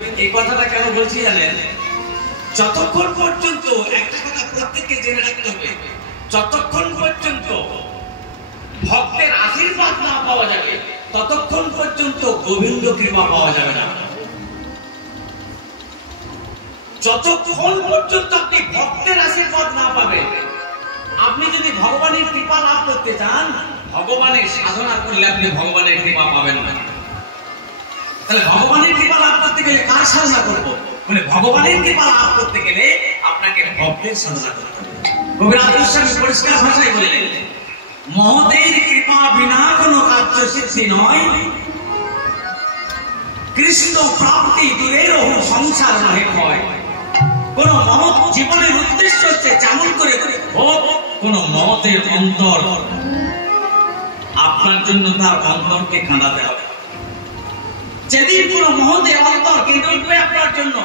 এই কথাটা কেন বলছি জানেন? যতক্ষণ পর্যন্ত একটা কথা প্রত্যেককে জেনে রাখতে হবে, যতক্ষণ পর্যন্ত ভক্তের আশীর্বাদ না পাওয়া যাবে ততক্ষণ পর্যন্ত গোবিন্দ কৃপা পাওয়া যাবে না। যতক্ষণ পর্যন্ত আপনি ভক্তের আশীর্বাদ না পাবেন, আপনি যদি ভগবানের কৃপা লাভ করতে চান, ভগবানের সাধনা করলে আপনি ভগবানের কৃপা পাবেন না। তাহলে ভগবানের কৃপা লাভ করতে গেলে কার সাধনা করবো? মানে ভগবানের কৃপা লাভ করতে গেলে আপনাকে ভক্তের সাধনা করতে হবে। কবিরাজ গোস্বামী পরিষ্কার ভাষায় বললেন, মহতের কৃপা বিনা কোনো কার্য সিদ্ধি নয়, কৃষ্ণ প্রাপ্তি দূরের সংসার নহে হয়। কোন মহৎ জীবনের উদ্দেশ্য হচ্ছে যেমন করে হোক কোন মহতের অন্তর, আপনার জন্য তার অন্তরকে কাঁদাতে হবে। যেদিন কোন মহতের অন্তর কেঁদে উঠবে আপনার জন্য,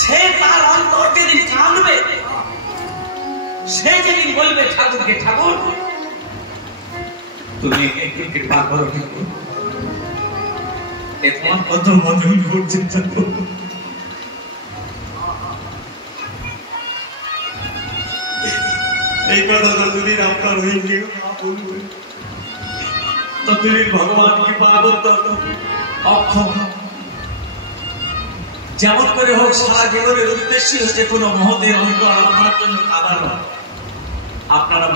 সে তার অন্তর যেদিন কাঁদবে, সে যেদিন বলবে ঠাকুরকে, ঠাকুর তুমি একটু কৃপা করো, তোমার কত মজন করছে ঠাকুর। এই কথাটা যদি আপনার হয়ে গিয়ে বলবেন, ততদিন ভগবান কৃপা করতে অক্ষম। যেমন করে হোক সারা জীবনের উদ্দেশ্য হচ্ছে কোন মহতের অন্তর আপনার জন্য কাঁদানো। আপনারা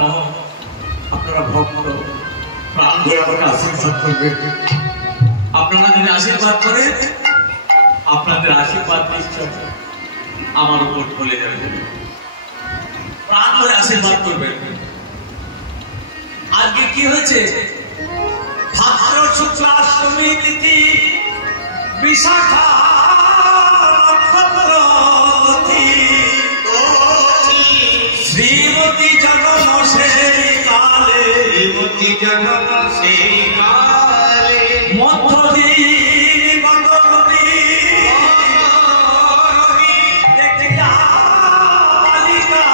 আপনারা ভক্ত, প্রাণ ধরে আমাকে আশীর্বাদ করবে। আপনারা যদি আশীর্বাদ করেন, আপনাদের আশীর্বাদ নিশ্চয় আমার উপর ঢলে যাবে। প্রাণ ধরে আশীর্বাদ করবেন। আজকে কি হয়েছে? ভাদ্র শুক্লাষ্টমী তিথি, বিশাখা শ্রীমতী জন্ম সেই কালে, শ্রীমতী জন্ম সেই কালে, মধ্যদিন বন্দরী দেখিয়া বালিকা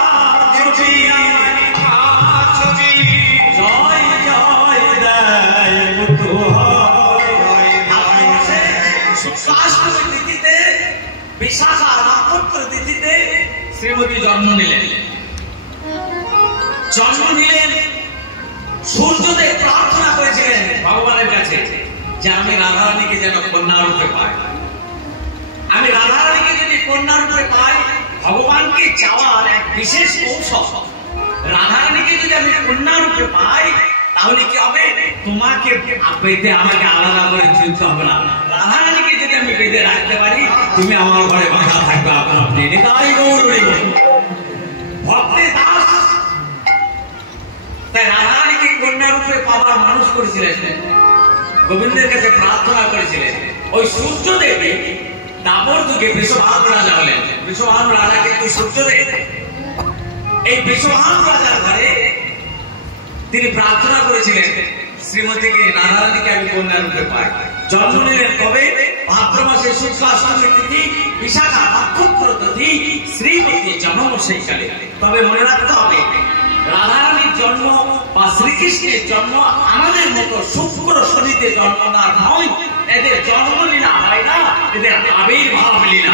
ছবি, জয় জয় দেয় শুক্লাষ্টমী তিথিতে, বিশাখা নক্ষত্র তিথিতে শ্রীমতী জন্ম নিলেন। সূর্যদেব প্রার্থনা করেছিলেন ভগবানের কাছে যে আমি রাধারানীকে যেন কন্যা রূপে পাই। আমি রাধারানীকে যদি কন্যা রূপে পাই, ভগবানকে চাওয়ার এক বিশেষ কৌশল, রাধারানীকে যদি আমি কন্যা রূপে পাই তাহলে কি হবে? তোমাকে পেতে আমাকে আলাদা করে চলতে হবে না। রাধারানীকে যদি আমি বেঁধে রাখতে পারি, তুমি আমার ঘরে বাঁধা থাকবে আপনার আপনি। তাই গৌর ভক্তের দাস। তাই রাধারানীকে কন্যা রূপে পাওয়ার মানুষ করেছিলেন, গোবিন্দের কাছে প্রার্থনা করেছিলেন। ওই সূর্যদেব দাপর যুগে বৃষভানু রাজা হলেন। বৃষভানু রাজা কিন্তু সূর্যদেব। এই বৃষভানু রাজার ঘরে তিনি প্রার্থনা করেছিলেন, শ্রীমতীকে রাধারানীকে আমি কন্যা রূপে পাই। জন্ম নিলেন কবে? ভাদ্র মাসে শুক্লাষ্টমী তিথি, বিশাখা নক্ষত্র তিথি, শ্রীমতী জন্ম সেই কালে। তবে মনে রাখতে হবে, রাধারানীর জন্ম বা শ্রীকৃষ্ণের জন্ম আমাদের মতো শুক্র শনিতে জন্ম না নয়। এদের জন্ম লীলা হয় না, এদের আবির্ভাব লীলা।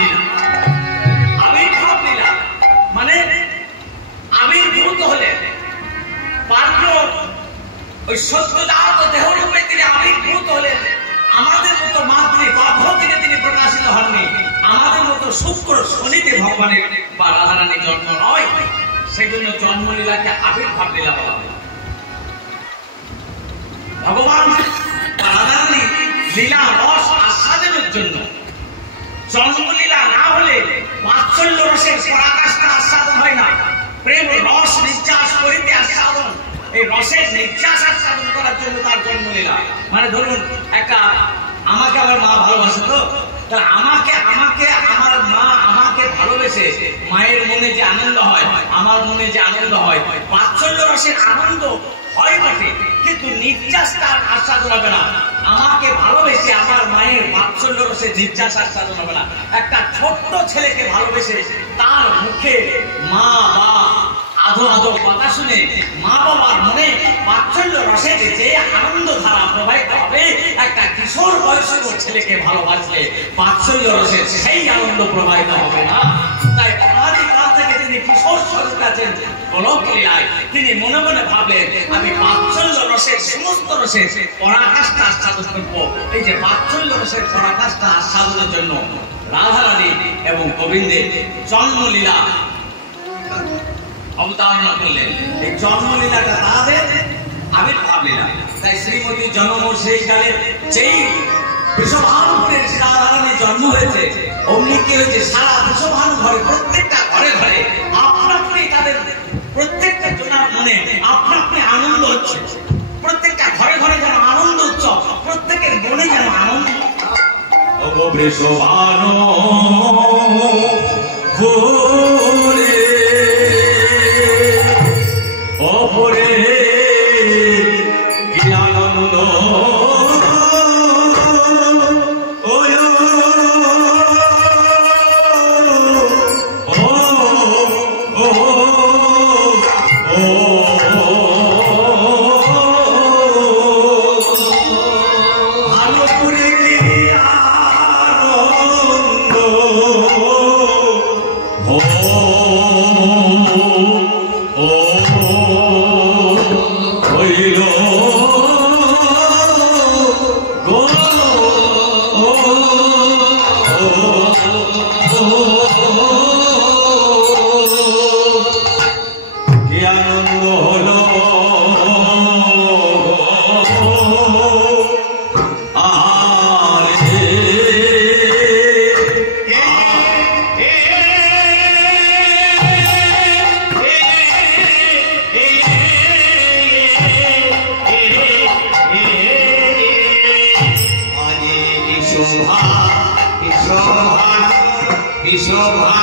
আবির্ভাব লীলা মানে আবির্ভূত হলে পাত্র ওই সত্যজাত দেহরূপে তিনি আবির্ভূত হলেন। আমাদের মতো মাতৃগর্ভ থেকে তিনি প্রকাশিত হননি। আমাদের মতো শুক্র শনিতে ভগবানের বা রাধারানীর জন্ম নয়। সেই জন্য জন্মলীলাকে আবির্ভাব লীলা বলা হয়। ভগবান রাধারানী লীলা রস আস্বাদনের জন্য জন্মলীলা না হলে বাৎসল্য রসের পরাকাষ্ঠা আস্বাদন হয় না। প্রেম রস নিঃশ্বাস করিতে আস্বাদন, এই রসের নিঃশ্বাস আস্বাদন করার জন্য তার জন্মলীলা। মানে ধরুন একটা, আমাকে আমার মা ভালোবাসে, তো আমাকে আমার মা আমাকে ভালোবেসে মায়ের মনে যে আনন্দ হয়, আমার মনে যে আনন্দ হয়, বাৎসল্য রসের আনন্দ হয় বটে, কিন্তু নির্যাস তার আস্বাদন হবে না। আমাকে ভালোবেসে আমার মায়ের বাৎসল্য রসের নির্যাস আস্বাদন হবে না। একটা ছোট্ট ছেলেকে ভালোবেসে তার মুখে মা বা আধো আধো কথা শুনে মা বাবার মনে বাৎসল্য রসের যে আনন্দ ধারা প্রবাহিত হবে, একটা কিশোর বয়সের ছেলেকে ভালোবাসলে বাৎসল্য রসের সেই আনন্দ প্রবাহিত হবে না। তাই অনাদিকাল থেকে তিনি কিশোর স্বরূপ আছেন গোলক লীলায়। তিনি মনে মনে ভাবলেন আমি বাৎসল্য রসের সমস্ত রসের পরাকাষ্ঠা আস্বাদন করব। এই যে বাৎসল্য রসের পরাকাষ্ঠা আস্বাদনের জন্য রাধারানী এবং গোবিন্দের জন্মলীলা অবতারণা করলেন। এই জন্মলীলাটা তাদের আবির্ভাব লীলা। তাই শ্রীমতী জন্ম সেই কালে যেই বৃষভানুপুরের রাধারানীর জন্ম হয়েছে, অমনি কি হয়েছে সারা বৃষভানু ঘরে প্রত্যেকটা ঘরে ঘরে আপনা আপনি তাদের প্রত্যেকটা জনার মনে আপনা আপনি আনন্দ হচ্ছে। প্রত্যেকটা ঘরে ঘরে যেন আনন্দ উৎসব, প্রত্যেকের মনে যেন আনন্দ। ওগো বৃষভানু ভোরে ওপরে কি আনন্দ Shima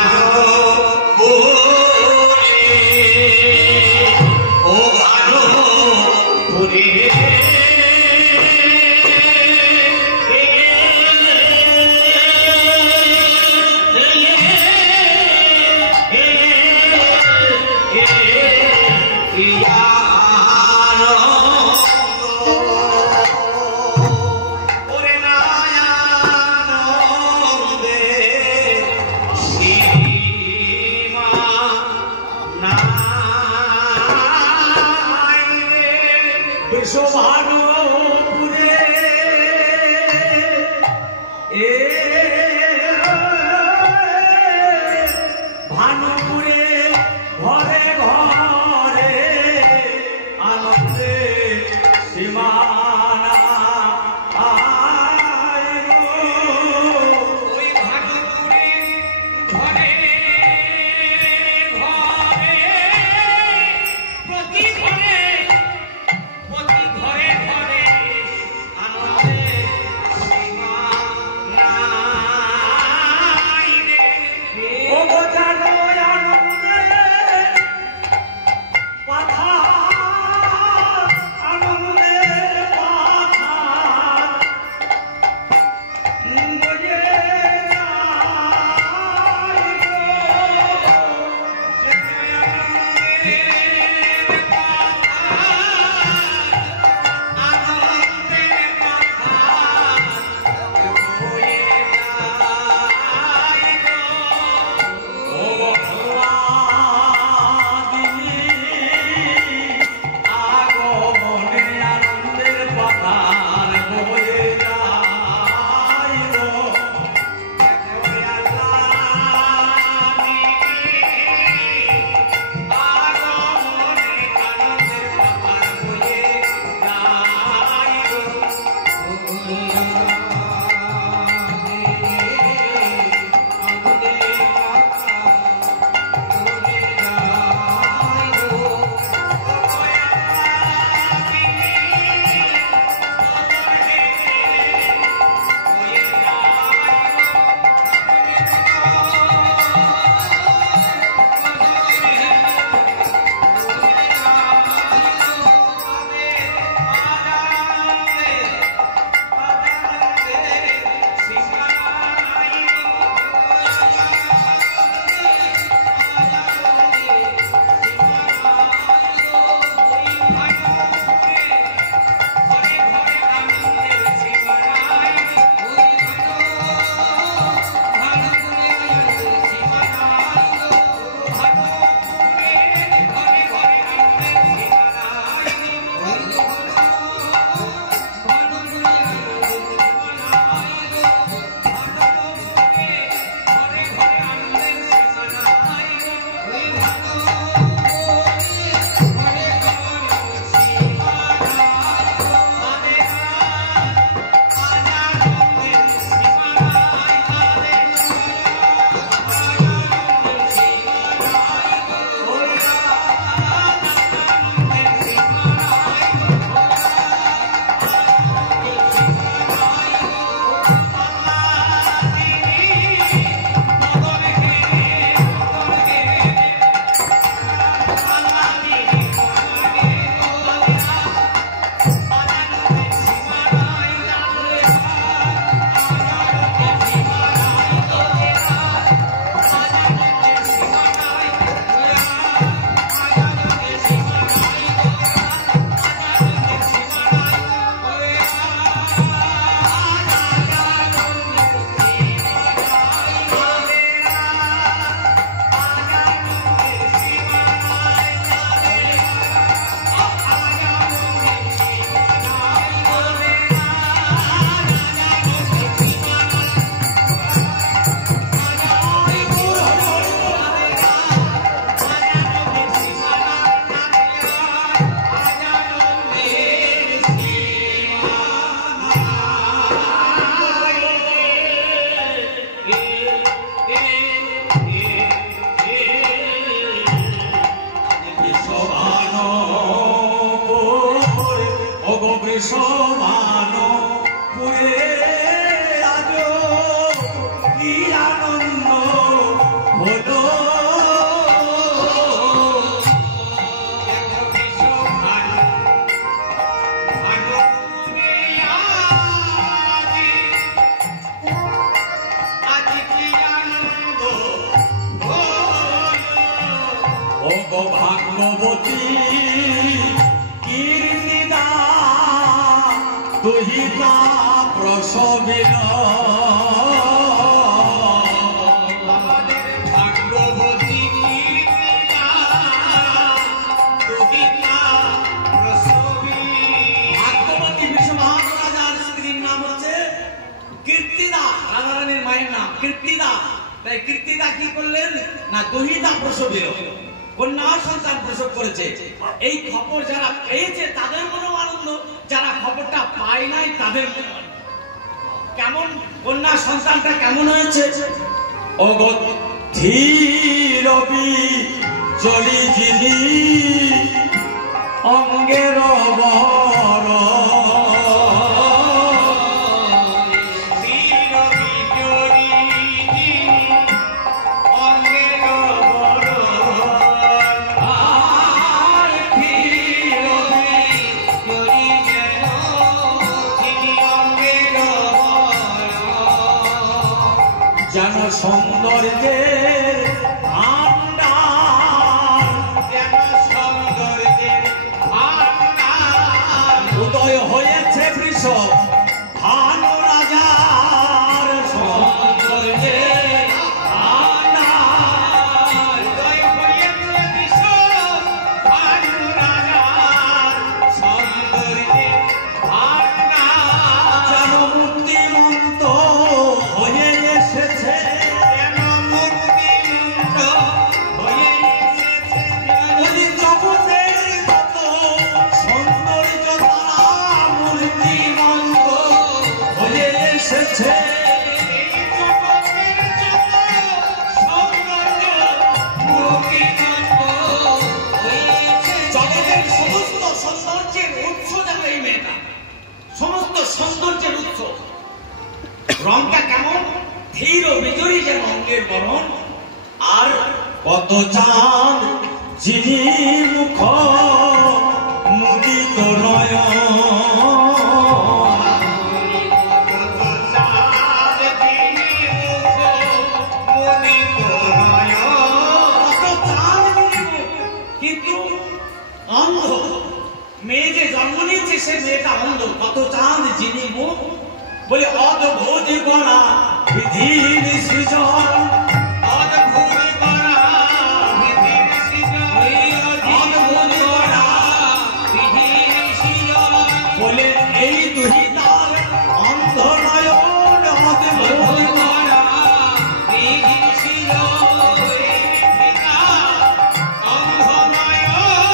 বৃষভানুপুরে আজ কি আনন্দ হলো। ভাগ্যবতী কীর্তিদা তুহিতা প্রসবিল ভাগ্যবতী কীর্তিদা তুহিতা প্রসবী। ভাগ্যবতী বিশ্বভানু রাজার স্ত্রীর নাম হচ্ছে কীর্তিদা, রাধারানীর মায়ের নাম কীর্তিদা। তাই কীর্তিদা কি করলেন না দুহিতা প্রসবিল, কন্যা সন্তান প্রসব করেছে। এই খবর যারা পেয়েছে তাদের মনে আনন্দ, যারা খবরটা পায় নাই তাদের মনে আনন্দ। কেমন কন্যা সন্তানটা কেমন হয়েছে? ধীরবি চলি যিনি অঙ্গের বর যেন সৌন্দর্যের ভান্ডার, যেন সৌন্দর্যের ভান্ডার উদয় হয়েছে বৃষভানু রাজার সৌন্দর্যের ভান্ডার। উদয় হয়েছে বৃষভানু রাজার সৌন্দর্যের ভান্ডার। যেন মুক্তিমন্ত হয়ে এসেছে, যেন মুক্তিমন্ত হয়ে এসেছে। ওই জগতের যত সৌন্দর্য তারা মূর্তিমন্ত হয়ে এসেছে। এই জগতের যত সৌন্দর্য মুক্তিমন্ত হয়ে এসেছে। জগতের সমস্ত সৌন্দর্যের উৎস যেন এই মেয়েটা, সমস্ত সৌন্দর্যের উৎস। রংটা কেমন? ধীর বিজয়ী যেন অঙ্গের বরণ, আর কত চাঁদ যিনি মুখ মুদিত নয়ন। কিন্তু অন্ধ মেয়ে যে জন্ম নিয়েছে সে মেয়েটা অন্ধ। কত চাঁদ যিনি মুখ বলে অদ্ভুত করা বিধির সৃজন, অদ্ভুত করা বিধির সৃজন, অদ্ভুত করা বিধির সৃজন। বলে এই দুহিতার অন্ধ নয়ন অদ্ভুত করা বিধির সৃজন, এই পিতা অন্ধনয়ন।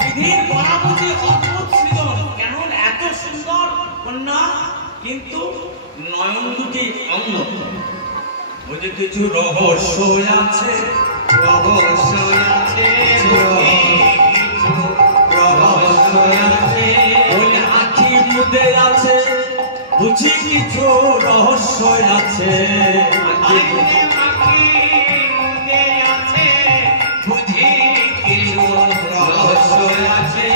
বিধির পরামতি অদ্ভুত সৃজন। কেন এত সুন্দর কন্যা কিন্তু নয়ন দুটি অন্ধ। বুঝে কিছু রহস্য আছে, রহস্য আছে, কিছু রহস্য আছে। বলে আখি মুদে আছে, বুঝি কিছু রহস্য আছে। আখি মুদে আছে, বুঝি কিছু রহস্য আছে।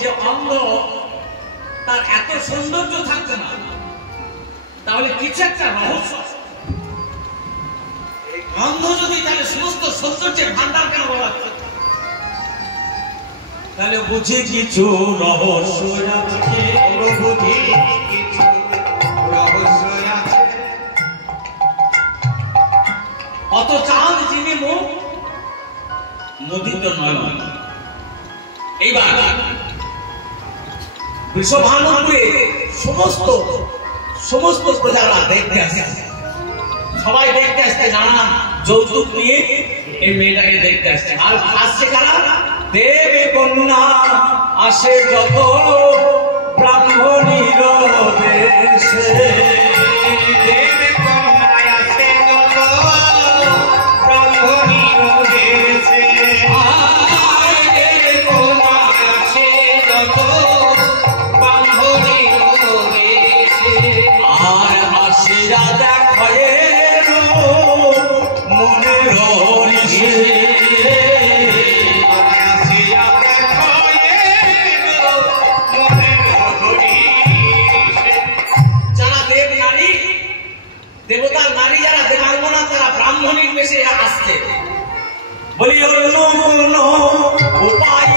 যে অন্ধ তার এত সৌন্দর্য থাকছে না, তাহলে কিছু একটা রহস্য আছে। অন্ধ যদি তাহলে সমস্ত সৌন্দর্যের ভান্ডার কেন বলা হচ্ছে? তাহলে বুঝি কিছু রহস্য আছে, বুঝি কিছু রহস্য আছে। অত চাঁদ যিনি মুখ মুদিত নয়ন। এইবার বৃষভানুপুরে সমস্ত প্রজারা দেখতে আসে, সবাই দেখতে আসছে, নানা যৌতুক নিয়ে এই মেয়েটাকে দেখতে আসছে। আর আসছে কারা? দেবে কন্যা আসে যত ব্রাহ্মণীর বেশে। দেবে কন্যায় আসে যত ব্রাহ্মণীর বেশে। দেবে কন্যায় আসে যত ভয়ের মনে রইছে যারা দেব নারী দেবতার নারী যারা দেবাঙ্গনা তারা ব্রাহ্মণীর বেশে আসছে বলি অন্য কোন উপায়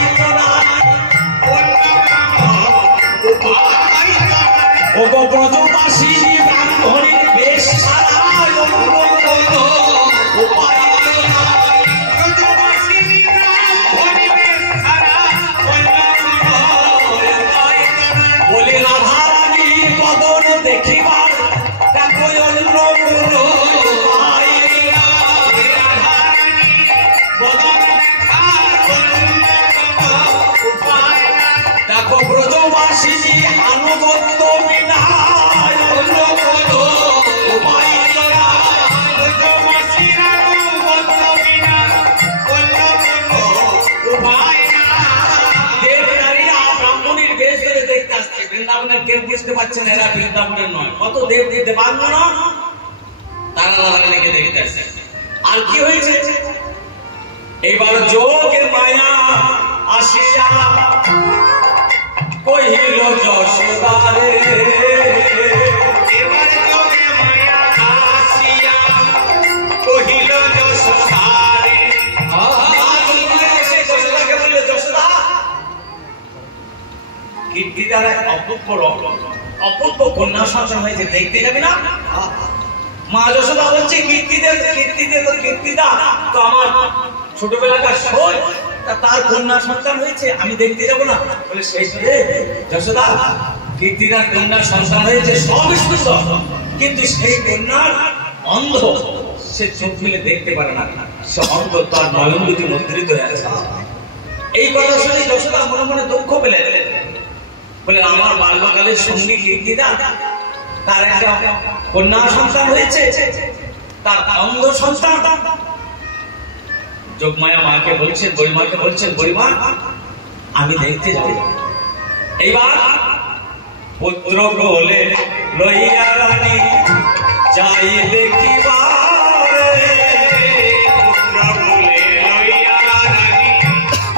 ও ব্রজবাসী ব্রাহ্মণীর বেশ ছাড়া অন্য কোন উপায় বলে রাধারানীর বদন দেখিবার দেখো অন্য কোন উপায় দেখো ব্রজবাসী আনুগত্য বিনা অন্য কোন উপায় দেবনারীরা ব্রাহ্মণীর বেশ ধরে দেখতে আসছে বৃন্দাবনের কেউ বুঝতে পারছে না এরা বৃন্দাবনের নয় কত দেব দেবাঙ্গনা তারা রাধারানীকে দেখতে আসছে আর কি হয়েছে এবার যোগের মায়া আসিয়া কহিল যশোদারে এবার যোগে মায়া আসিয়া কহিল যশোদারে যশোদাকে বলল যশোদা কীর্তিদার এক অপূর্ব কন্যা সন্তান হয়েছে দেখতে যাবি না মা যশোদা বলছে কীর্তিদা তো আমার ছোটবেলাকার সই তার কন্যা সন্তান হয়েছে আমি দেখতে যাব না বলে সেই যশোদা কীর্তিদার কন্যা সন্তান হয়েছে সব সুন্দর কিন্তু সেই কন্যার অন্ধ সে চোখ ফেলে দেখতে পারে না সে অন্ধ তার নয়ন দুটি মুদ্রিত হয়ে আছে এই কথা শুনে যশোদা মনে মনে দুঃখ পেলে বলে আমার বাল্যকালের সঙ্গী কীর্তিদা তার একটা কন্যা সন্তান হয়েছে তার অন্ধ সন্তান যোগমায়া মাকে বলছেন বড়িমাকে বলছেন বড়িমা আমি দেখতে যাব এইবার পুত্র বলে লইয়া রানী যাই দেখিবারে পুত্র বলে লইয়া রানী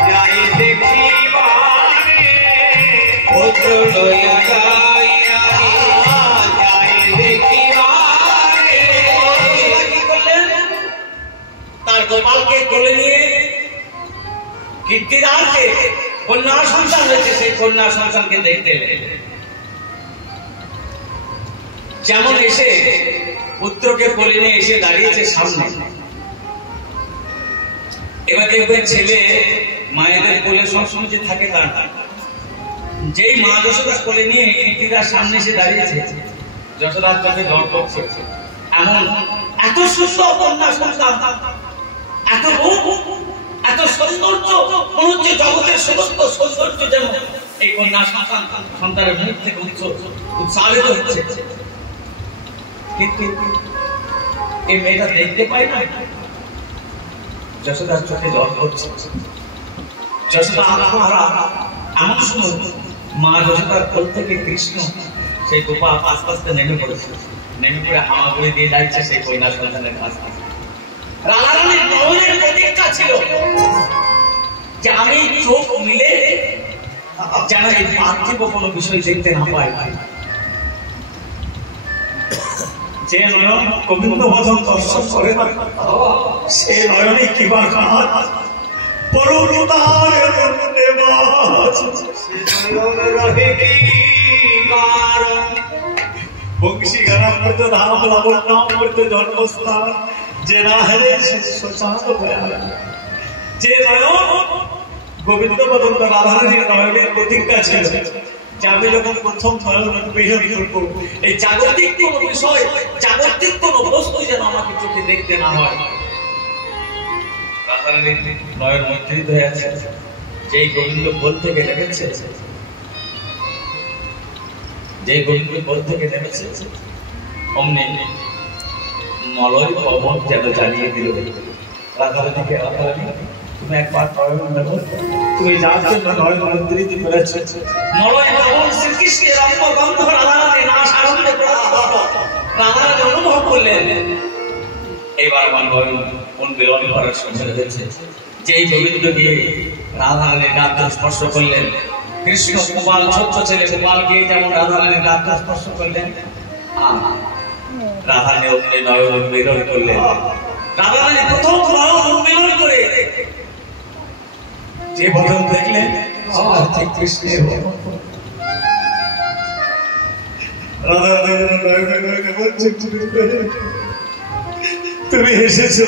যাই দেখিবারে পুত্র লইয়া যাইয়া যাই দেখিবারে কি করলেন তার গোপালকে কোলে নিয়ে কীর্তিদারকে কন্যা সন্তান হয়েছে সেই কন্যা সন্তানকে দেখতে এলেন যেমন এসে পুত্রকে কোলে নিয়ে এসে দাঁড়িয়েছে সামনে এবার দেখবেন ছেলে মায়েদের কোলে সবসময় যে থাকে তার যেই মা যশোদা কোলে নিয়ে কীর্তিদার সামনে এসে দাঁড়িয়েছে যশোদার চোখে জল পড়ছে এমন এত সুন্দর কন্যা সন্তান এত রূপ এত সৌন্দর্য মনে হচ্ছে জগতের সমস্ত সৌন্দর্য যেন এই কন্যা সন্তানের মুখ থেকে উৎসাহিত হচ্ছে কিন্তু এই মেয়েটা দেখতে পায় না যশোদার চোখে জল পড়ছে যশোদা আত্মহারা এমন সময় মা যশোদার কোল থেকে কৃষ্ণ সেই গোপা আস্তে আস্তে নেমে পড়েছে নেমে পড়ে হামাগুড়ি দিয়ে যাচ্ছে সেই কন্যা সন্তানের কাছে রাধারানীর নয়নের প্রতীক্ষা ছিল যে আমি চোখ মিলে যেন এই পার্থিব কোনো বিষয় দেখতে না পাই যে নয়ন গোবিন্দ ভজন দর্শন করে না সে নয়নে কিবা কাজ বংশী গানা করতো ধাম লাবণ নাম করতো জন্মস্থান যে না হেরে যে নয়ন গোবিন্দ পদন্ত রাধারানীর নয়নের প্রতিজ্ঞা ছিল যে আমি যখন প্রথম নয়ন বের করবো এই জাগতিক কোন বিষয় জাগতিক কোন বস্তু যেন আমাকে চোখে দেখতে না হয় রাধারানীর নয়ন মুদ্রিত হয়ে আছে যেই গোবিন্দ কোল থেকে নেমেছে যেই গোবিন্দ কোল থেকে নেমেছে অমনি মলয় পবন যেন জানিয়ে দিল রাধারানীকে রাধারানী তুমি একবার নয়ন দেখো তুমি যার জন্য নয়ন মন্ত্রিত করেছ মলয় পবন শ্রীকৃষ্ণের রক্ত গন্ধ রাধারানী নাশ আনন্দে রাধারানী অনুভব অনুভব করলেন এবার আমার কোন মিলন করার সময় হয়েছে। যেই গোবিন্দ গিয়ে রাধারানীর গাত্র স্পর্শ করলেন, কৃষ্ণ গোপাল ছোট্ট ছেলে গোপাল গিয়ে যেমন রাধারানীর গাত্র স্পর্শ করলেন, রাধারানী অগ্নি নয়ন মিলন করলেন। রাধারানী প্রথম মিলন করে যে বদন দেখলেন কৃষ্ণের তুমি এসেছো,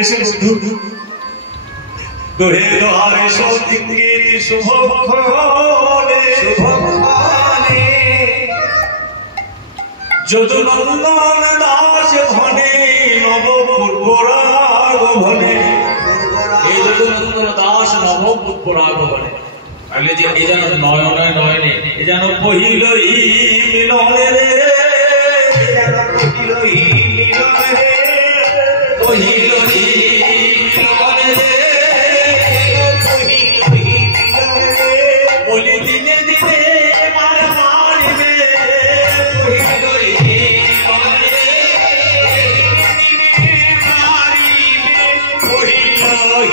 এসে বন্ধু দোহে দোহারে সঙ্গীত শুভক্ষণে শুভক্ষণে যদুনন্দন দাস ভনে নবপূর্বরাগ ভনে, এই যদুনন্দন দাস নবপূর্বরাগ ভনে। তাহলে যে এ যেন নয়নে নয়নে এ যেন পহিলই মিলনে রে, যেন পহিলই মিলনে রে, পহিলই মিলনে রে, পহিলই মিলনে রে, বলি দিনে দিনে মার মারবে, পহিলই মিলনে রে, দিনে মারিবে, পহিলই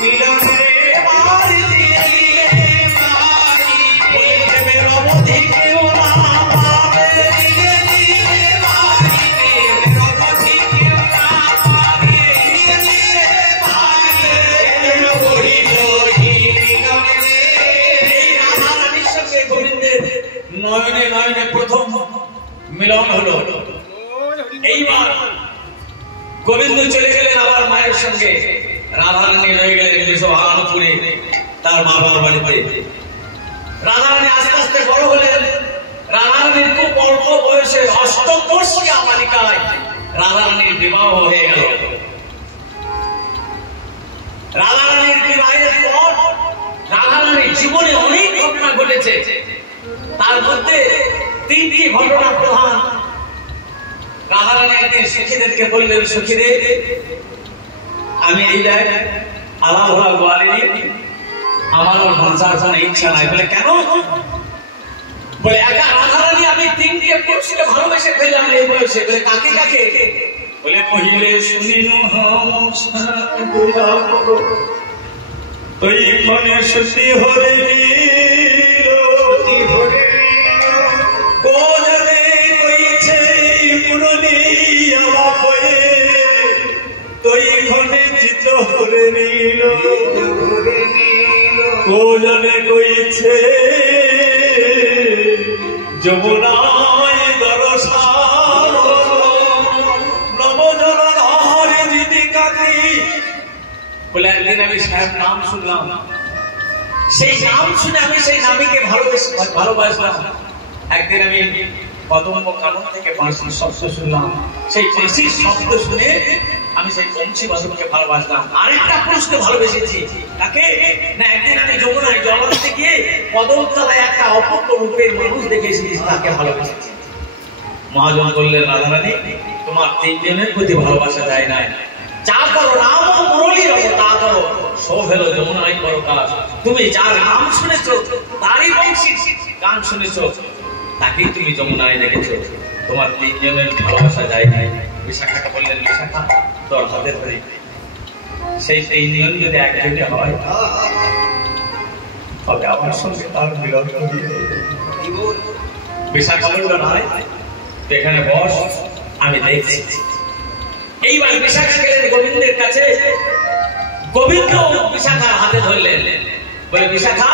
মিলনে রে, মার দিনে দিনে মারি, বলবে রবধি কেউ না পাবে, দিনে দিনে মারিবে, রবধি কেউ না পাবে, দিনে দিনে মারিবে, পহিলই মিলনে রে। এই রাধারানীর সঙ্গে গোবিন্দের নয়নে নয়নে প্রথম মিলন হলো। এইবার গোবিন্দ চলে গেলেন আবার মায়ের সঙ্গে, রাধারানী রয়ে গেলেন বৃষভানুপুরে তার বাবার বাড়িতে। রাধারানী আস্তে আস্তে বড় হলেন। রাধারানীর খুব অল্প বয়সে অষ্টম বর্ষীয় বালিকায় রাধারানীর বিবাহ হয়ে গেল। রাধারানীর বিবাহের পর রাধারানীর জীবনে অনেক ঘটনা ঘটেছে। তার মধ্যে তিনটি ঘটনা প্রধান। রাধারানী একদিন সখীদেরকে বললেন, সখীদের আমি এই দেখ আলাদা হলা গোয়ালিনী, আমার সংসার কোনো ইচ্ছা নাই। বলে কেন? বলে একা রাধারানী আমি তিনটি পুরুষকে ভালোবেসে ফেললাম এই বয়সে। বলে কাকে কাকে? বলে পহিলে শুনিনু ওই মনে সত্যি হরে কোজনে কইছে মুরলি আলাপ হয়ে, তোই খনে চিত হরে নীল কোজনে কইছে যমুনায় দরসার নবজল হরে দিদি কাকি। বলে একদিন আমি সাহেব নাম শুনলাম, সেই নাম শুনে আমি সেই নামীকে ভালোবাসলাম। একদিন আমি কদম্ব কানন থেকে বাঁশির শব্দ শুনলাম, সেই বাঁশির শব্দ শুনে আমি সেই বংশী বাদককে ভালোবাসলাম। আরেকটা পুরুষকে ভালোবেসেছি, তাকে না একদিন আমি যমুনায় জল আনতে গিয়ে কদমতলায় একটা অপূর্ব রূপের মানুষ দেখে এসেছি, তাকে ভালোবেসেছি। মহাজন বললেন, রাধারানী তোমার তিনজনের প্রতি ভালোবাসা যায় না, যা করো নাম মুরলী রব তা করো, সব হলো যমুনায় করো কাজ। তুমি যার নাম শুনেছ, তারই বংশী গান শুনেছ, তাকেই তুমি যমুনায় দেখেছো, তোমার তিনজনের ভালোবাসা যায় নাই। বিশাখাকে বললেন, বিশাখা তোর হাতে ধরে সেই তিনজন যদি একজনে হয় তবে আমার সঙ্গে তার মিলন করিয়ে দিব। বিশাখা বলল, নয় তুই এখানে বস, আমি দেখছি। এইবার বিশাখা গেলেন গোবিন্দের কাছে। গোবিন্দ বিশাখার হাতে ধরলেন, বলে বিশাখা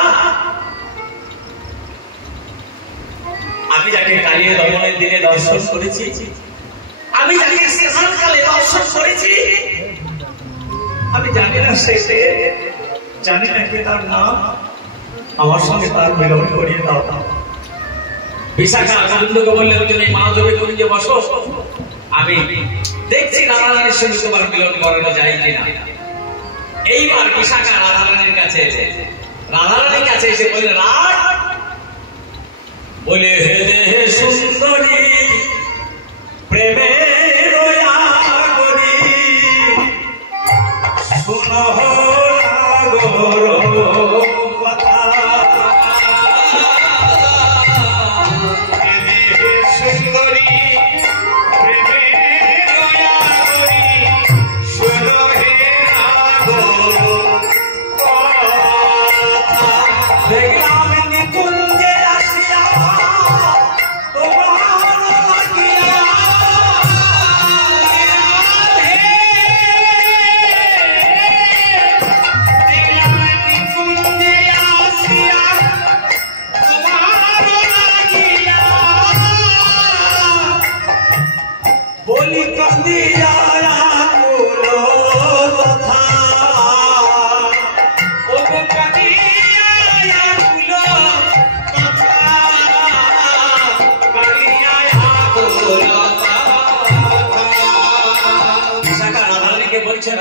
আমি যাকে কালিয়ে দমনের দিনে দর্শন করেছি, আমি যাকে স্নানকালে দর্শন করেছি, আমি জানি না শেষে জানি না কি তার নাম, আমার সঙ্গে তার মিলন করিয়ে দাও। বিশাখা গোবিন্দকে বললেন, তুমি মাধবী কুঞ্জে বসো, আমি দেখছি রাধারানীর সঙ্গে তোমার মিলন করানো যায় কিনা। এইবার বিশাখা রাধারানীর কাছে এসে রাধারানীর কাছে এসে বললেন, রাত বলে হে সুন্দরী প্রেমের আগরি শুনো নাগর কথা, হে সুন্দরী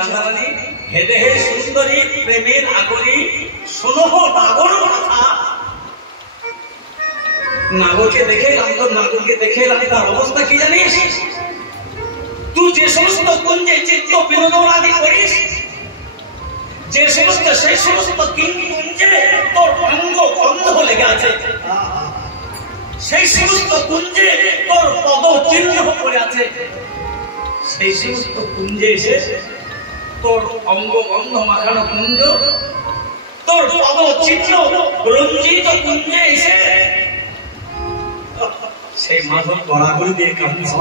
রাধারানী হেদে হে সুন্দরী প্রেমের আগরি শোনো নাগর কথা। নাগরকে দেখে এলাম তো নাগরকে দেখে এলাম, তার অবস্থা কি জানিস? তুই যে সমস্ত কুঞ্জে চিত্ত বিনোদন আদি করিস, যে সমস্ত সেই সমস্ত কুঞ্জে তোর অঙ্গ বন্ধ লেগে আছে, সেই সমস্ত কুঞ্জে তোর পদ চিহ্ন পড়ে আছে, সেই সমস্ত কুঞ্জে এসে তোর অঙ্গ গন্ধ মাখানো কুঞ্জ, তোর পদ চিহ্ন রঞ্জিত কুঞ্জে এসে সেই মাধব গড়াগড়ি দিয়ে কাঁদছে।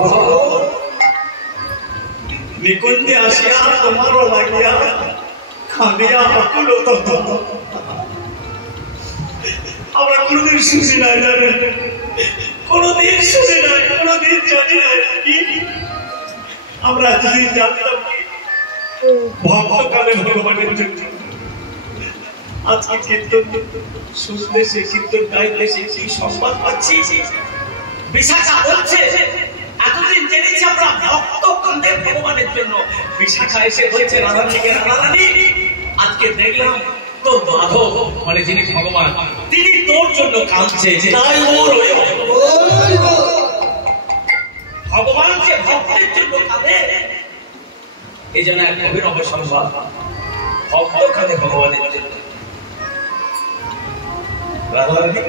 নিকুঞ্জে আসিয়া তোমারও লাগিয়া কাঁদিয়া আকুল তত। আমরা কোনদিন শুনি নাই, জানেন, কোনদিন শুনি নাই, কোনদিন জানি নাই। আমরা যদি জানতাম ভক্তকালে ভগবানের জন্য, আজকে কীর্তন শুনতে সে কীর্তন গাইতে সে কি সংবাদ পাচ্ছি, বিশাখা হচ্ছে। এতদিন জেনেছি আমরা ভক্ত কাঁদে ভগবানের জন্য, বিশাখা এসে বলছে রাধারানীকে, রাধারানী আজকে দেখলাম তোর মাধব মানে যিনি ভগবান, তিনি তোর জন্য কাঁদছে। ভগবান যে ভক্তের জন্য কাঁদে, এই জন্য এক অভিনব সংবাদ, ভক্ত কাঁদে ভগবানের জন্য। রাধারানী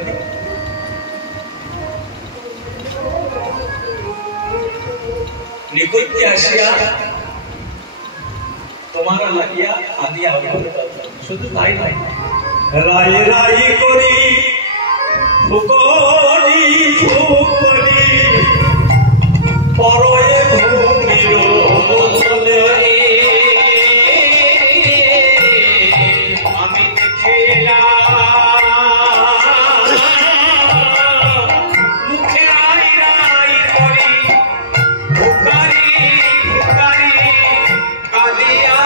নিকুঞ্জে আসিয়া তোমার লাগিয়া কাঁদিয়া শুধু তাই নয়, রাই রাই করি ফুকরি ফুকরি পরয়ে ভূমির বদলে আমি দেখেলাম মুখে রাই রাই করি ফুকরি ফুকরি কাঁদিয়া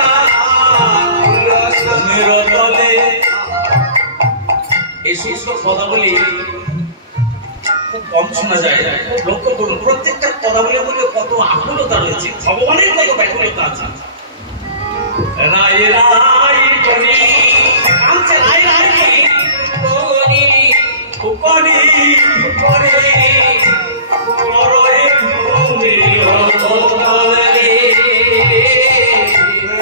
ভূমির বদলে। এই সমস্ত পদাবলী খুব কম শোনা যায়, লক্ষ্য করুন প্রত্যেকটা পদাবলীর মধ্যে কত আকুলতা রয়েছে, ভগবানের কত ব্যাকুলতা আছে। রাই রাই করি কাঁদছে, রাই রাই করি ফুকরি ফুকরি পরয়ে ভূমির বদলে।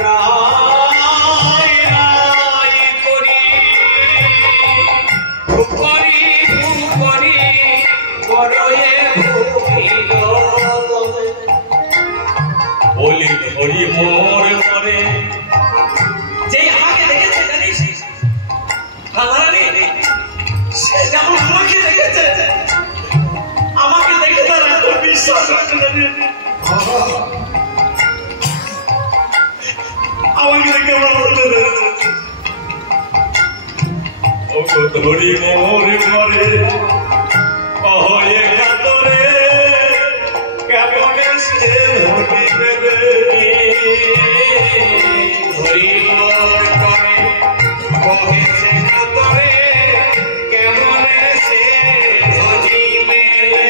রাই রাই করি ফুকরি ফুকরি পরয়ে ভূমির বদলে। বলি হরি মোর মরে, যে আমাকে দেখেছে জানিস রাধারানী, সে যেমন আমাকে দেখেছে, আমাকে দেখে তার এত বিশ্বাস হয়েছে জানিস, আমাকে দেখে আমার বলতে ধরেছে, ও হরি মোর মরে অহয়ে কাতরে কেমনে সে হরি দেবে। হরি মোর করে কহেছে কাতরে কেমনে সে হরি মেলে।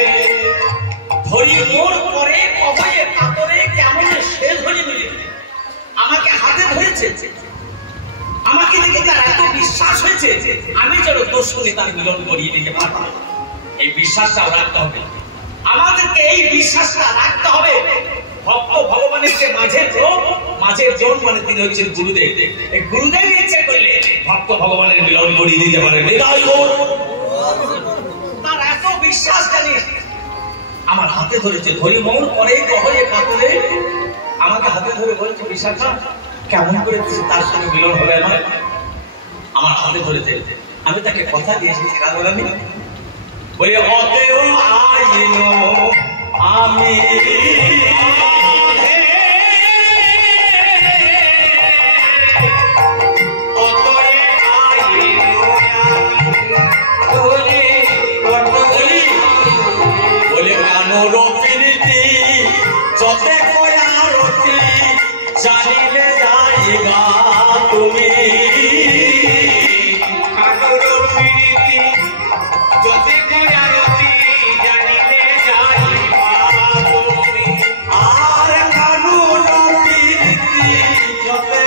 হরি মোর করে কহয়ে কাতরে কেমনে সে হরি মেলে। আমাকে হাতে ধরেছে, আমাকে দেখে তার এত বিশ্বাস হয়েছে, আমি যেন তোর সঙ্গে তার মিলন করিয়ে দিতে পারবো। এই বিশ্বাসটা রাখতে হবে আমাদেরকে, এই বিশ্বাসটা রাখতে হবে। ভক্ত ভগবানের যে মাঝের জন মানে তিনি হচ্ছেন গুরুদেব। এই গুরুদেব ইচ্ছে করলে ভক্ত ভগবানের মিলন করিয়ে দিতে পারে। তার এত বিশ্বাস জানিস, আমার হাতে ধরেছে, ধরি মৌর পরে হয়ে কাতরে আমাকে হাতে ধরে বলছে, বিশাখা কেমন করে তার সঙ্গে মিলন হবে আমার হাতে ধরেছে। আমি তাকে কথা দিয়েছি রাধারানী, বলে অতেও আইনো আমি বলে কানোর প্রীতি যতে কয়ারতি জানিলে যাইবা তুমি। কানোর প্রীতি যতে কয়ারতি জানিলে যাইবা তুমি। আর কানোর প্রীতি যতে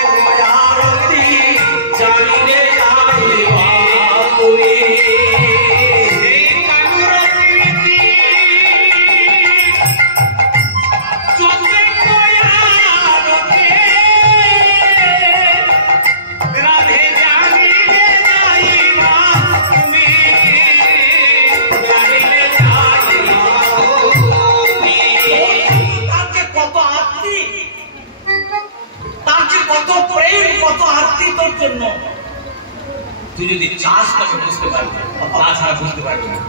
তুই যদি চাস তবে বুঝতে পারবি, তাছাড়া বুঝতে পারবি না।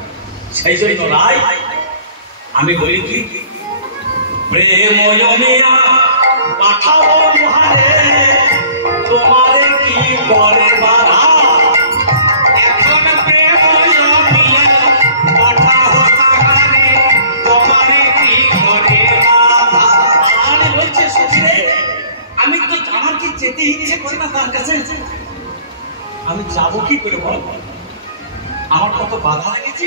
সেই জন্য রাই আমি বলি কি, প্রেম জমিয়া পাঠাও মহারে, তোমারে কি করে বাধা। এখন প্রেম জমিয়া পাঠাও তাহারে, তোমারে কি করে বাধা। আর বলছে সখীরে, আমি তো আমার কি যেতে ইচ্ছে করে না তার কাছে, আমি যাবো কি করে বল, আমার কত বাধা লেগেছে।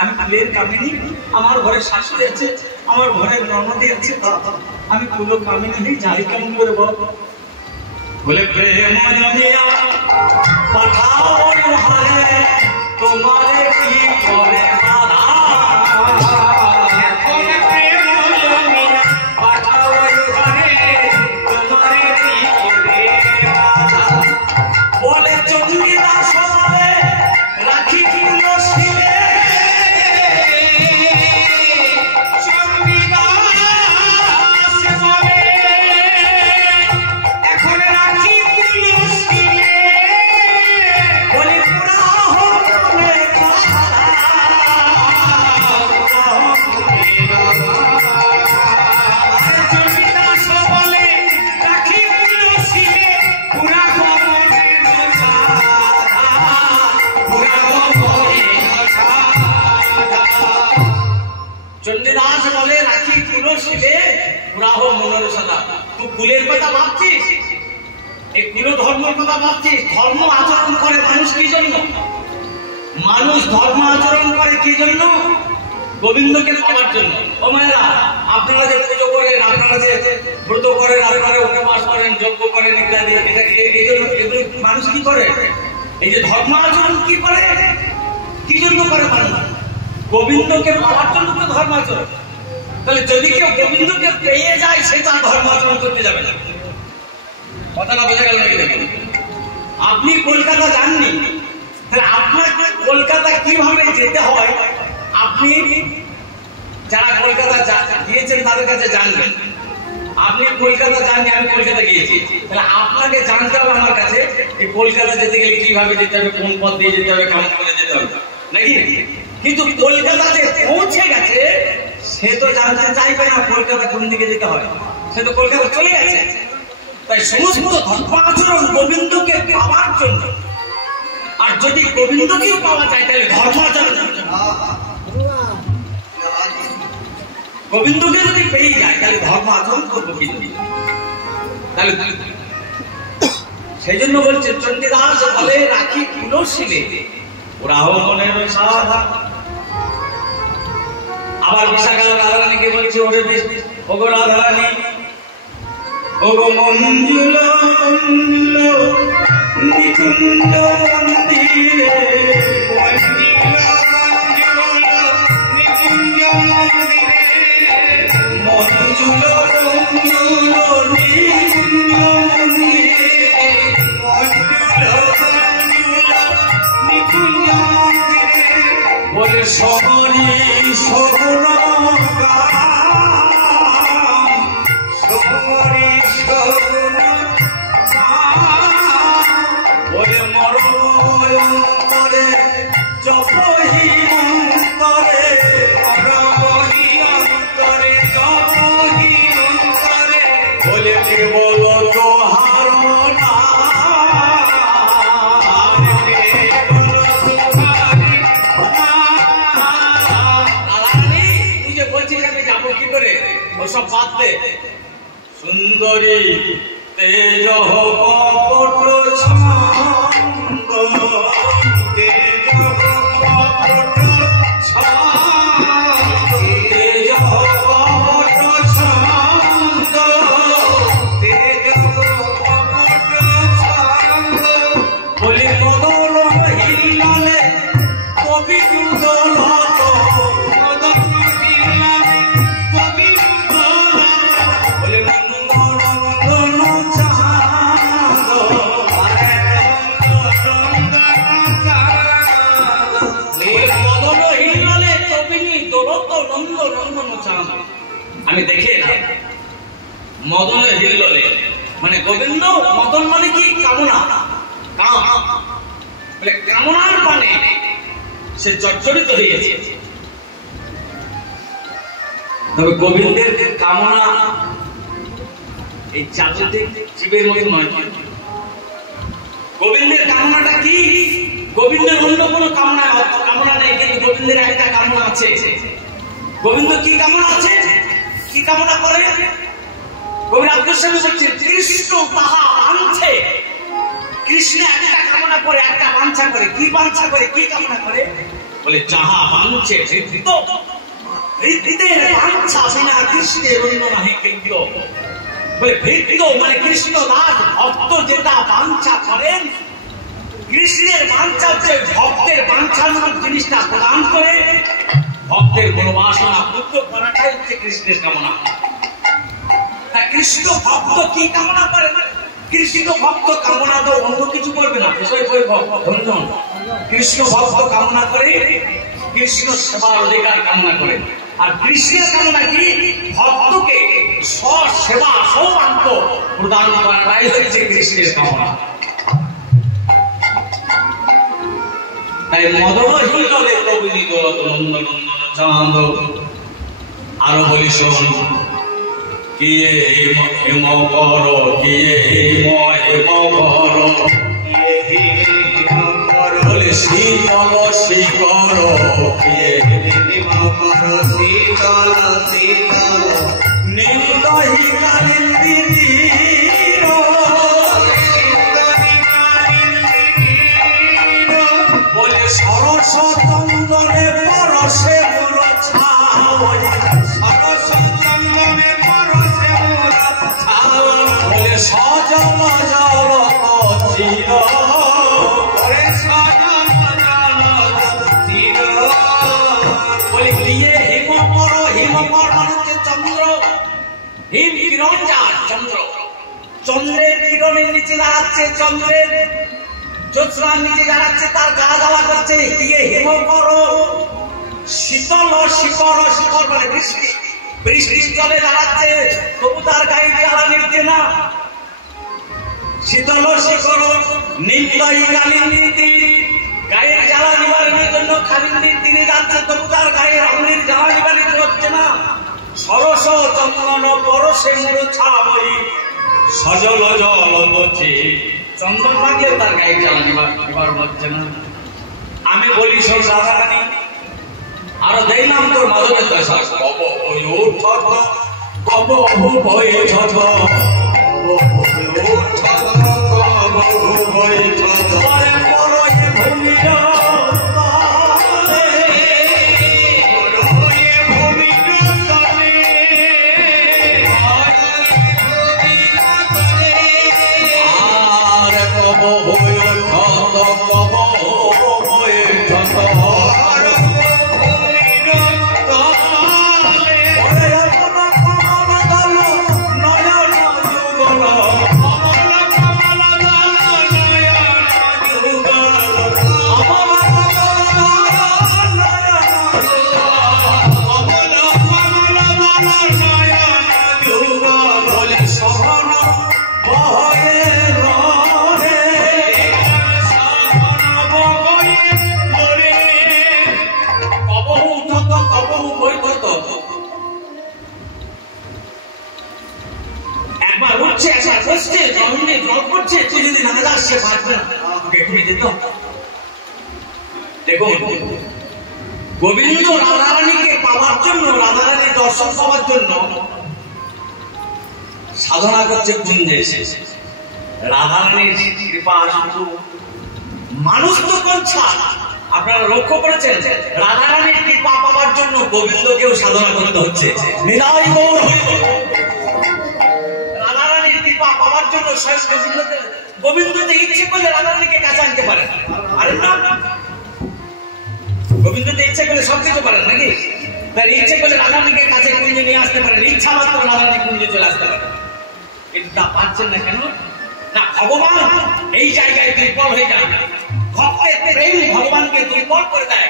আমি কুলের কামিনী, আমার ঘরে শাশুড়ি আছে, আমার ঘরে ননদি আছে, আমি কুলো কামিনী নেই, যাই কেমন করে বল। বলে প্রেম জমিয়া পাঠাও মহারে, তোমারে কি করে বাধা। এখন প্রেম জমিয়া পাঠাও মহারে, তোমারে কি করে বাধা। বলে চণ্ডীদাস বলে রাখি কুলো শিলে, চণ্ডীদাস বলে রাখি কুলো শিলে, পুরাহ মনের সদা। তুই কুলের কথা ভাবছিস, এই কুল ধর্মের কথা ভাবছিস। ধর্ম আচরণ করে মানুষ কি জন্য? মানুষ ধর্ম আচরণ করে কি জন্য? গোবিন্দকে পাওয়ার জন্য। ও মায়েরা, আপনারা যে পুজো করেন, আপনারা যে ব্রত করেন, আপনারা উপবাস করেন, যজ্ঞ করেন ইত্যাদি, এই জন্য এগুলো মানুষ কি করে? এই যে ধর্ম আচরণ কি করে, কি জন্য করে মানুষ? গোবিন্দকে পাওয়ার জন্য তো ধর্ম আচরণ। তাহলে যদি কেউ গোবিন্দকে পেয়ে যায়, সে তার ধর্ম আচরণ করতে যাবে না। কথাটা বোঝা গেল নাকি? দেখেন, আপনি কলকাতা যাননি, তাহলে আপনার কলকাতা কিভাবে যেতে হয় আপনি যারা কলকাতা গিয়েছেন তাদের কাছে জানবেন। আপনি কলকাতা যাননি, আমি কলকাতা গিয়েছি, তাহলে আপনাকে জানতে হবে আমার কাছে এই কলকাতা যেতে গেলে কিভাবে যেতে হবে, কোন পথ দিয়ে যেতে হবে, কেমন করে যেতে হবে, নাকি? কিন্তু কলকাতাতে পৌঁছে গেছে, সে তো জানতে চাইবে না কলকাতা কোন দিকে যেতে হয়, সে তো কলকাতা চলে গেছে। তাই সমস্ত ধর্মাচরণ গোবিন্দকে পাওয়ার জন্য। আর যদি গোবিন্দকেও পাওয়া যায় তাহলে ধর্মাচরণ, গোবিন্দকে যদি পেয়ে যায় তাহলে ধর্ম আচরণ করবো কিন্তু। তাহলে সেই জন্য বলছে চণ্ডীদাস বলে রাখি কুলো শিলে, ওরাও মনের সাধা। আবার বিশাখা রাধারানীকে বলছে, ওরে ওগো রাধারানী, ওগো মঞ্জুল মঞ্জুল নিকুঞ্জ মন্দিরে, মঞ্জুল মঞ্জুল নিকুঞ্জ মন্দিরে, বলে সমরি সগুণ সমরি সগুণ, বলে মরমরে জপহি অন্তরে, মরমহি অন্তরে জপহি অন্তরে, বলে কেবল তোহার না, সব বাদ দে। সুন্দরী তেজ কপট ছন্দ, তেজ কপট ছন্দ, তেজ কপট ছন্দ, তেজ কপট ছন্দ, বলি মদন হিলালে কবি কুন্দল, আমি দেখে না মদনে হিল্লোলে, মানে গোবিন্দ মদন মানে কি? কামনা, কাম। বলে কামনার পানে সে জর্জরিত হয়ে গেছে। তবে গোবিন্দের কামনা এই জাগতিক জীবের মতো নয়। গোবিন্দের কামনাটা কি? গোবিন্দের অন্য কোনো কামনা নেই, কিন্তু গোবিন্দের একটা কামনা আছে। গোবিন্দ কি কামনা আছে? কি কামনা করে? গোবিন্দ গোস্বামী বলছেন কৃষ্ণ তাহা বাঞ্ছে। কৃষ্ণ একটা কামনা করে, একটা বাঞ্ছা করে। কি বাঞ্ছা করে, কি কামনা করে? বলে যাহা বাঞ্ছে হৃদিত, হৃদিতের বাঞ্ছা বিনা কৃষ্ণের অন্য নাহি কৃত্য। বলে ভৃত্য মানে কৃষ্ণ দাস, ভক্ত যেটা বাঞ্ছা করেন, কৃষ্ণের বাঞ্ছা হচ্ছে ভক্তের বাঞ্ছানোর জিনিসটা প্রদান করে, ভক্তের মনোবাসনা পূর্ণ করাটাই হচ্ছে কৃষ্ণের কামনা। কৃষ্ণ ভক্ত কি কামনা করে? কৃষ্ণ ভক্ত কামনা তো অন্য কিছু করবে না, কৃষ্ণ ভক্ত কামনা করে কৃষ্ণ সেবার অধিকার কামনা করে। আর কৃষ্ণের কামনা কি? ভক্তকে সেবা সৌভাগ্য প্রদান করাটাই হচ্ছে কৃষ্ণের কামনা। তাই মদন হিন্দলে প্রবীণিত নন্দন চাঁদ আরো বলি শোন, কিয়ে হেম কর, কিয়ে হেম কর, বলে শীতল শিকর, কিয়ে হেম কর শীতল শীতল নিন্দহি কালিন্দিনী বলে সরস চন্দনে পরশে মোর ছাওয়া, সরস চন্দনে পরশে মোর ছাওয়া, বলে সজল জল চির, বলে সজল জল চির, বলে দিয়ে হিমকর, হিমকর মানে চন্দ্র, হিম কিরণ যার চন্দ্র, চন্দ্রের কিরণের নিচে দাঁড়াচ্ছে, চন্দ্রের জ্যোৎস্নার নিচে দাঁড়াচ্ছে, তার গা জ্বালা করছে, দিয়ে হিম করো, শীতল শিকর, শিকর মানে বৃষ্টি, বৃষ্টির জলে দাঁড়াচ্ছে, তবু তার গায়ে জ্বালা নিচ্ছে না। শীতল শিকর নিন্দয় কালিন্দী, গায়ের জ্বালা নিবারণের জন্য কালিন্দীর তিনি যাচ্ছে, তবু তার গায়ে অগ্নির জ্বালা নিবারিত হচ্ছে না। সরস চন্দন পরশে মোর ছাবই, সজল জল বচে, চন্দন মাগলেও তার গায়ে জ্বালা নিবারণ হচ্ছে না। আমি বলি সব রাধারানী আরো দেই নাম তোর মাধবের দশা, কব কব ভয় ছদ, গোবিন্দ রাধারানীকে পাওয়ার জন্য, রাধারানীর দর্শন পাওয়ার জন্য সাধনা করছে কুঞ্জে। রাধারানীর কৃপা শুধু মানুষ তো করছে। আপনারা লক্ষ্য করেছেন রাধারানীর কৃপা পাওয়ার জন্য গোবিন্দকেও সাধনা করতে হচ্ছে। রাধারানীর কৃপা পাওয়ার জন্য গোবিন্দকে ইচ্ছে করলে রাধারানীকে কাছে আনতে পারেন, আরে না গোবিন্দকে ইচ্ছে করলে সবকিছু পারেন নাকি? তার ইচ্ছে করলে রাধারানীকে কাছে কুঞ্জে নিয়ে আসতে পারেন, ইচ্ছা মাত্র রাধারানী কুঞ্জে চলে আসতে পারেন, কিন্তু তা পাচ্ছেন না কেন? না ভগবান এই জায়গায় দুর্বল হয়ে যায়, ভক্তের প্রেম ভগবানকে দুর্বল করে দেয়।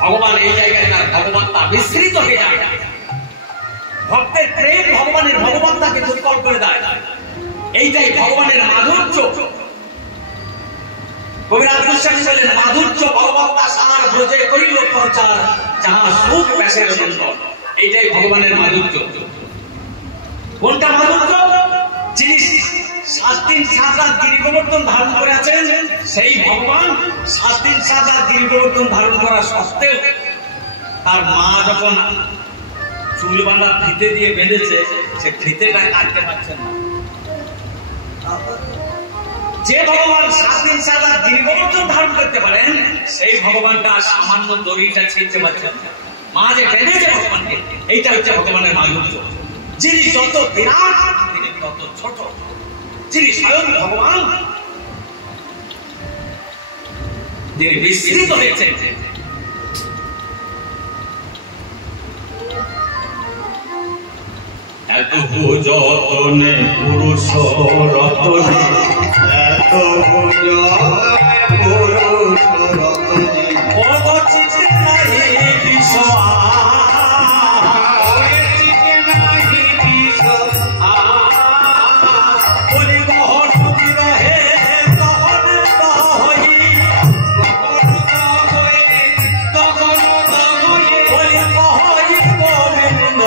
ভগবান এই জায়গায় তার ভগবানতা বিস্মৃত হয়ে যায়, ভক্তের প্রেম ভগবানের ভগবানতাকে দুর্বল করে দেয়। এইটাই ভগবানের মাধুর্য। কবিরাজ গোস্বামী বলেন মাধুর্য ভগবত্তা সার ব্রজে করিল প্রচার যাহা সুখ ব্যাসের সুন্দর। এইটাই ভগবানের মাধুর্য। কোনটা মাধুর্য? যিনি 7 দিন 7 রাত গিরি গোবর্ধন ধারণ করে আছেন সেই ভগবান 7 দিন 7 রাত গিরি গোবর্ধন ধারণ করা সত্ত্বেও তার মা যখন চুল বাঁধা ফিতে দিয়ে বেঁধেছে সে ফিতেটা কাটতে পারছেন না। যে ভগবান 7 দিন 7 রাত গিরি গোবর্ধন ধারণ করতে পারেন সেই ভগবানটা সামান্য দড়িটা ছিঁড়তে পারছেন না। মা যে বেঁধেছে ভগবানকে, এইটা হচ্ছে ভগবানের মাধুর্য। যিনি যত বিরাট তিনি তত ছোট, যিনি স্বয়ং ভগবান যিনি বিস্তৃত হয়েছেন। এত যতনে পুরুষ রতনে, এত যতনে পুরুষ রতনে, অবচিতে নাহি বিষয়, অবচিতে নাহি বিষয়, বলি গহন বিরহে তখন তহই, তখন তহয়ে, বলি কহই গোবিন্দ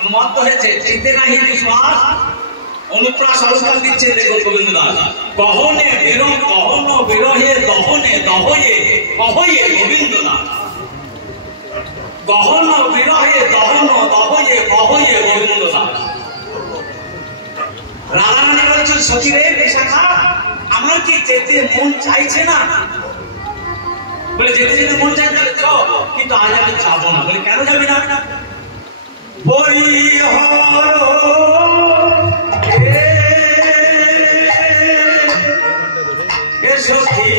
উন্মত্ত হয়েছে। চিন্তে নাহি বিশ্বাস অনুপ্রাস অলঙ্কার দিচ্ছে দেখুন গোবিন্দ দাস। কহনে বিরহ কহন বিরহে দহনে দহয়ে কহয়ে গোবিন্দ দাস। গহন বিরহে দহন দহয়ে কহয়ে গোবিন্দ দাস। রাধারানী বলছেন সখীরে বিশাখা আমার কি যেতে মন চাইছে না? বলে যেতে যেতে মন চাই তাহলে চল, কিন্তু আজ আমি যাবো না। বলে কেন যাবি না? হরিহর এ সখী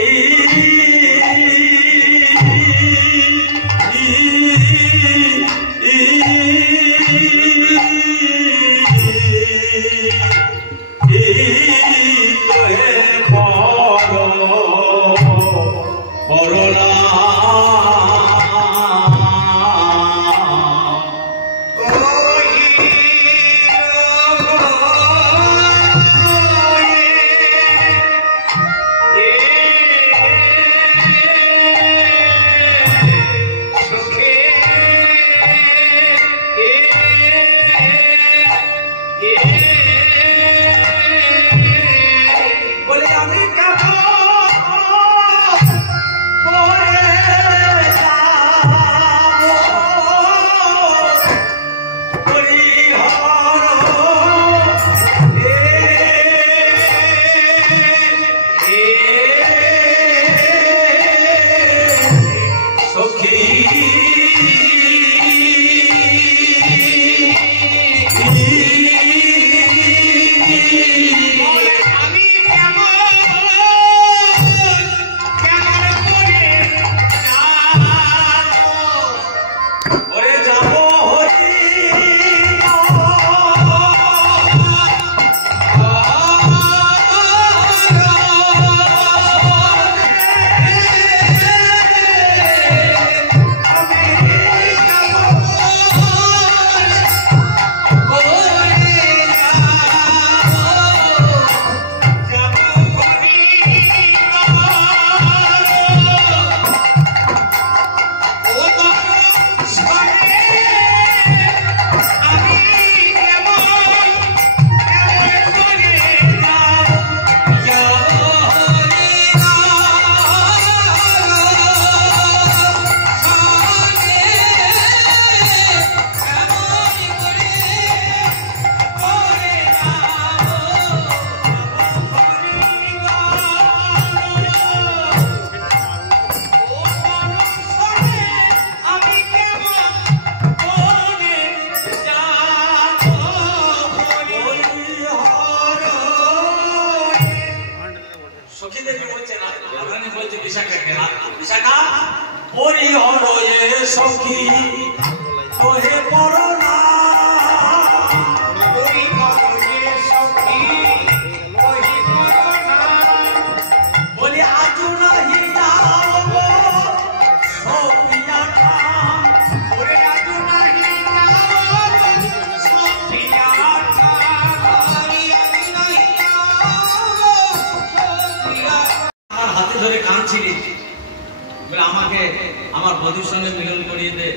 মধুর সঙ্গে মিলন করিয়ে দে।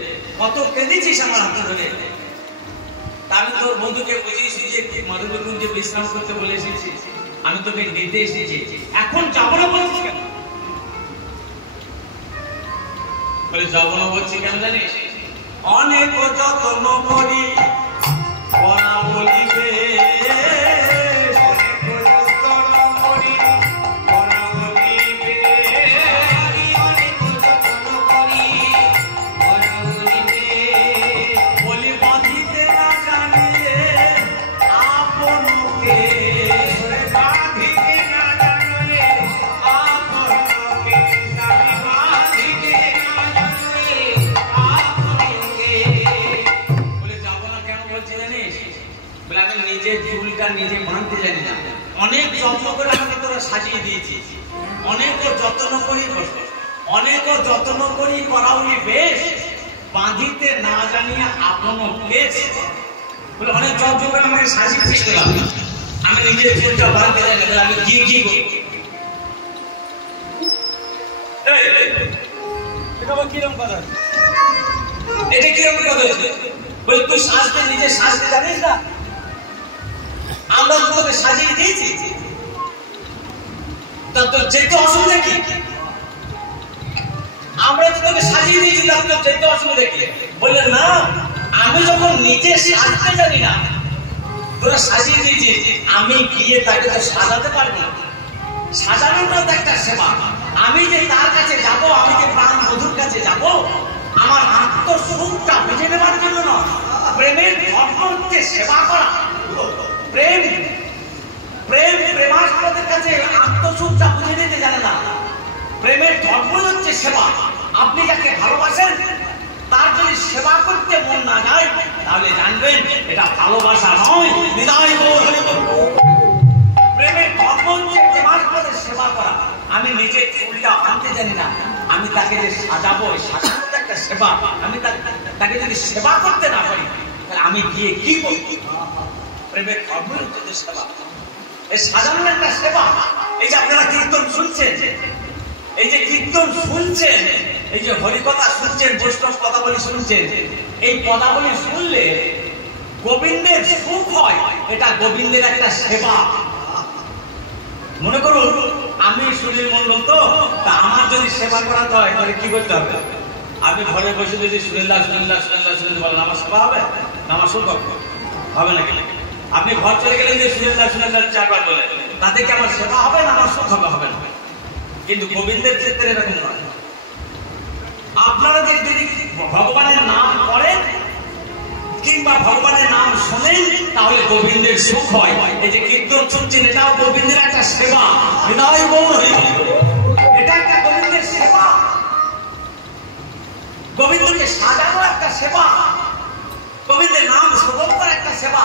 কত কেঁদেছিস আমার হাতে ধরে, আমি তোর বন্ধুকে বুঝিয়েছি যে মধুকুঞ্জে বিশ্রাম করতে বলে এসেছি, আমি তোকে নিতে এসেছি, এখন যাবো না বলছিস কেন? বলে যাবো না বলছি কেন জানিস? অনেক যত্ন করি পড়া বলিবে, নিজে বাঁধতে জানি না, অনেক যত্ন করে আমাকে তোরা সাজিয়ে দিয়েছিস, অনেক যত্ন করি, অনেক যত্ন করি করাউনি বেশ, বাঁধিতে না জানিয়ে আপন কেস। বলে অনেক যত্ন করে আমাকে সাজিয়েছিস, আমি নিজের চুলটা বাঁধতে জানি না, আমি কি কি করি? কিরকম কথা, এটা কিরকম কথা হয়েছে? বলে তুই সাজতে নিজে সাজতে জানিস না, আমরা তোকে সাজিয়ে দিয়েছি, তা তোর যেতে অসুবিধা কি? আমরা তোকে সাজিয়ে দিয়েছি, তোর যেতে অসুবিধা কি? বললেন না, আমি যখন নিজে সাজতে জানি না, তোরা সাজিয়ে দিয়েছি, আমি গিয়ে তাকে তো সাজাতে পারবো না। সাজানোটা তো একটা সেবা, আমি যে তার কাছে যাব, আমি যে প্রাণ বধূর কাছে যাব, আমার আত্মসুখটা বুঝে নেবার জন্য নয়। প্রেমের ধর্ম হচ্ছে সেবা করা, প্রেম প্রেম প্রেমাস্পদের কাছে আত্মসুখটা বুঝে নিতে জানে না। প্রেমের ধর্ম হচ্ছে সেবা। আপনি যাকে ভালোবাসেন তার যদি সেবা করতে মন না যায়, তাহলে জানবেন এটা ভালোবাসা নয়, হৃদয় প্রেমের ধর্ম হচ্ছে প্রেমাস্পদের সেবা করা। আমি নিজের চুলটা আনতে জানি না, আমি তাকে যে সাজাবো, সাজানো একটা সেবা। আমি তাকে যদি সেবা করতে না পারি, তাহলে আমি গিয়ে কি করব? প্রেমের ধর্ম হচ্ছে সেবা, এই সাজানোর একটা সেবা। এই যে আপনারা কীর্তন শুনছেন, এই যে কীর্তন শুনছেন, এই যে হরিকথা শুনছেন, বৈষ্ণব পদাবলী শুনছেন, এই পদাবলী শুনলে গোবিন্দের সুখ হয়, এটা গোবিন্দের একটা সেবা। মনে করুন আমি সুনীল মন্ডল, তো আমার যদি সেবা করাতে হয় তাহলে কি করতে হবে? আমি ঘরে বসে যদি সুনীল বলেন, আমার সেবা হবে না? আমার সুখ হবে নাকি? আপনি ঘর চলে গেলেন যে সুনীল চারবার বলে, তাতে কি আমার সেবা হবে না আমার সুখ হবে? হবে না। কিন্তু গোবিন্দের ক্ষেত্রে এরকম নয়। আপনারা যদি ভগবানের নাম করেন কিংবা ভগবানের নাম শোনেন, তাহলে গোবিন্দের সুখ হয়। এই যে কীর্তন শুনছেন, এটাও গোবিন্দের একটা সেবা, হৃদয় গৌর হয়ে, এটা একটা গোবিন্দের সেবা। গোবিন্দকে সাজানো একটা সেবা, গোবিন্দের নাম শ্রবণ করা একটা সেবা,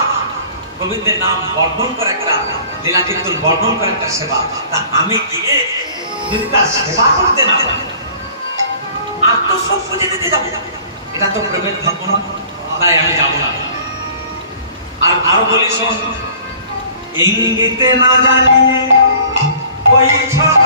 গোবিন্দের নাম বর্ণন করা একটা, লীলা কীর্তন বর্ণন করা একটা সেবা। তা আমি গিয়ে যদি তার সেবা করতে না পারি, আত্মসুখ খুঁজে দিতে যাবো, এটা তো প্রেমের ধর্ম নয়, তাই আমি যাবো না। আর আরো বলি শোন, ইঙ্গিতে না জানিয়ে ওই ছোট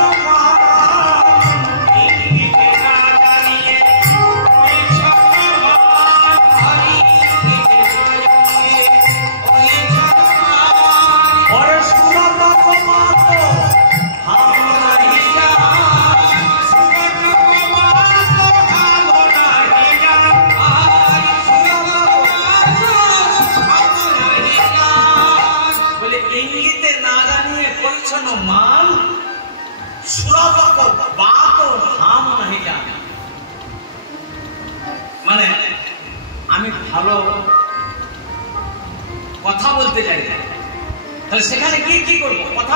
মানে আমি ভালো কথা বলতে চাই, তাহলে সেখানে কি করবো? কথা